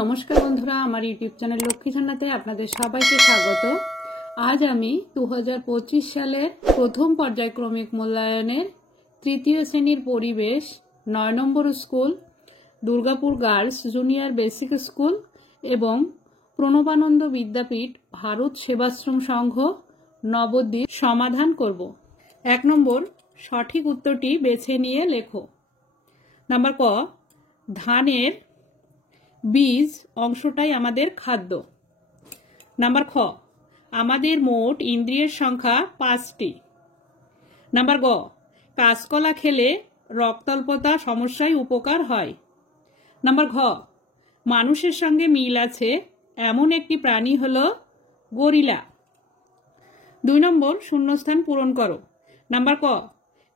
নমস্কার বন্ধুরা, আমার ইউটিউব চ্যানেল লক্ষ্মী জান্নাতে আপনাদের সবাইকে স্বাগত। আজ আমি 2025 সালের প্রথম পর্যায়ক্রমিক মূল্যায়নের তৃতীয় শ্রেণীর পরিবেশ 9 নম্বর school, Durgapur girls junior basic school এবং প্রণবানন্দ বিদ্যাপীঠ ভারত সেবাশ্রম সংঘ নবদ্বীপ সমাধান করব। 1 নম্বর, সঠিক উত্তরটি বেছে নিয়ে লেখো। নাম্বার ক, ধানের বীজ অংশটাই আমাদের খাদ্য। নাম্বার খ, আমাদের মোট ইন্দ্রিয়ের সংখ্যা 5টি। নাম্বার গ, কাঁচকলা খেলে রক্তাল্পতা সমস্যায় উপকার হয়। নাম্বার ঘ, মানুষের সঙ্গে মিল আছে এমন একটি প্রাণী হলো গরিলা। 2 নম্বর, শূন্যস্থান পূরণ করো। নাম্বার ক,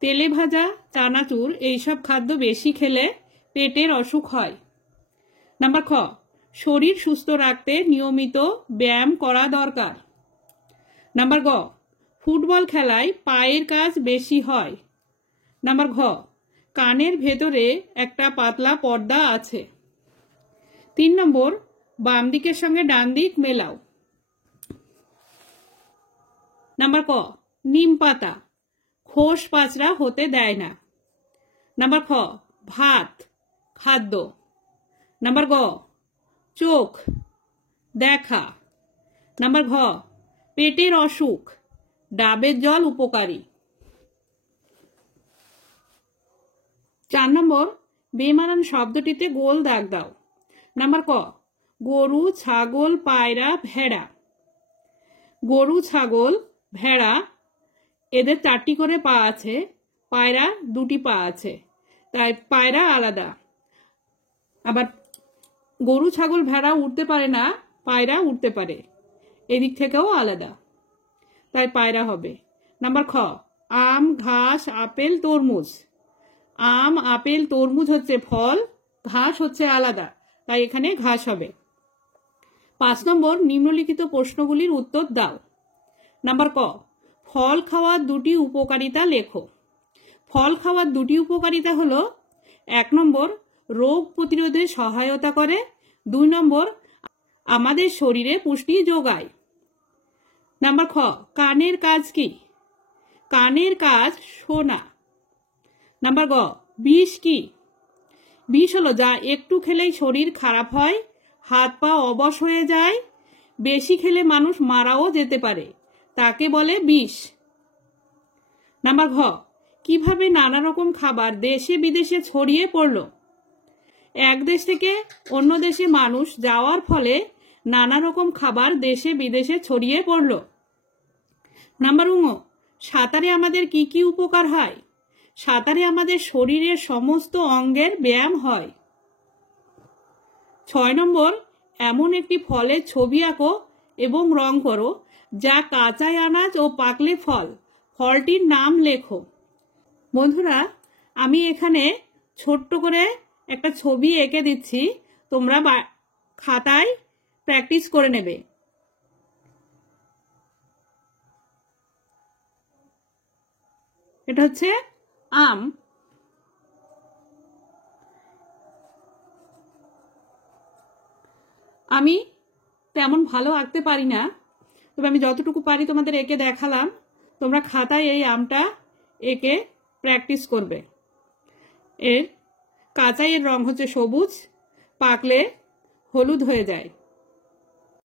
তেলে ভাজা, চানাচুর এইসব খাদ্য বেশি খেলে পেটের অসুখ হয়। নাম্বার খ, শরীর সুস্থ রাখতে নিয়মিত ব্যায়াম করা দরকার। নাম্বার গ, ফুটবল খেলায় পায়ের কাজ বেশি হয়। নাম্বার ঘ, কানের ভেতরে একটা পাতলা পর্দা আছে। 3 নম্বর, বাম দিকের সঙ্গে ডান দিক মেলাও। নাম্বার ক, নিম পাতা খোস পাচড়া হতে দেয় না। নাম্বার খ, ভাত খাদ্য। নাম্বার গ, চোখ দেখা। নাম্বার ঘ, পেটের অসুখ ডাবের জল উপকারী। 4 নম্বর, বেমানান শব্দটিতে গোল দাগ দাও। নাম্বার ক, গরু, ছাগল, পায়রা, ভেড়া। গরু, ছাগল, ভেড়া এদের 4টি করে পা আছে, পায়রা 2টি পা আছে, তাই পায়রা আলাদা। আবার গরু, ছাগল, ভেড়া উঠতে পারে না, পায়রা উঠতে পারে, এদিক থেকেও আলাদা, তাই পায়রা হবে। নাম্বার খ, আম, ঘাস, আপেল, তরমুজ। আম, আপেল, তরমুজ হচ্ছে ফল, ঘাস হচ্ছে আলাদা, তাই এখানে ঘাস হবে। 5 নম্বর, নিম্নলিখিত প্রশ্নগুলির উত্তর দাও। নাম্বার ক, ফল খাওয়ার 2টি উপকারিতা লেখো। ফল খাওয়ার 2টি উপকারিতা হলো: 1 নম্বর, রোগ প্রতিরোধে সহায়তা করে। 2 নম্বর, আমাদের শরীরে পুষ্টি যোগায়। নাম্বার খ, কানের কাজ কি? কানের কাজ শোনা। নাম্বার গ, বিষ কি? বিষ হলো যা একটু খেলেই শরীর খারাপ হয়, হাত পা অবশ হয়ে যায়, বেশি খেলে মানুষ মারাও যেতে পারে, তাকে বলে বিষ। নাম্বার ঘ, কিভাবে নানা রকম খাবার দেশে বিদেশে ছড়িয়ে পড়ল? এক দেশ থেকে অন্য দেশে মানুষ যাওয়ার ফলে নানা রকম খাবার দেশে বিদেশে ছড়িয়ে পড়ল। নাম্বার ঙ, সাঁতারে আমাদের কি কি উপকার হয়? সাঁতারে আমাদের শরীরের সমস্ত অঙ্গের ব্যায়াম হয়। 6 নম্বর, এমন একটি ফলের ছবি আঁকো এবং রং করো যা কাঁচায় আনাজ ও পাকলে ফল। ফলটির নাম লেখো। বন্ধুরা, আমি এখানে ছোট্ট করে একটা ছবি এঁকে দিচ্ছি, তোমরা খাতায় প্র্যাকটিস করে নেবে। এটা হচ্ছে আম। আমি তেমন ভালো আঁকতে পারি না, তবে আমি যতটুকু পারি তোমাদের এঁকে দেখালাম। তোমরা খাতায় এই আমটা এঁকে প্র্যাকটিস করবে। কাঁচাই এর রং হচ্ছে সবুজ, পাকলে হলুদ হয়ে যায়।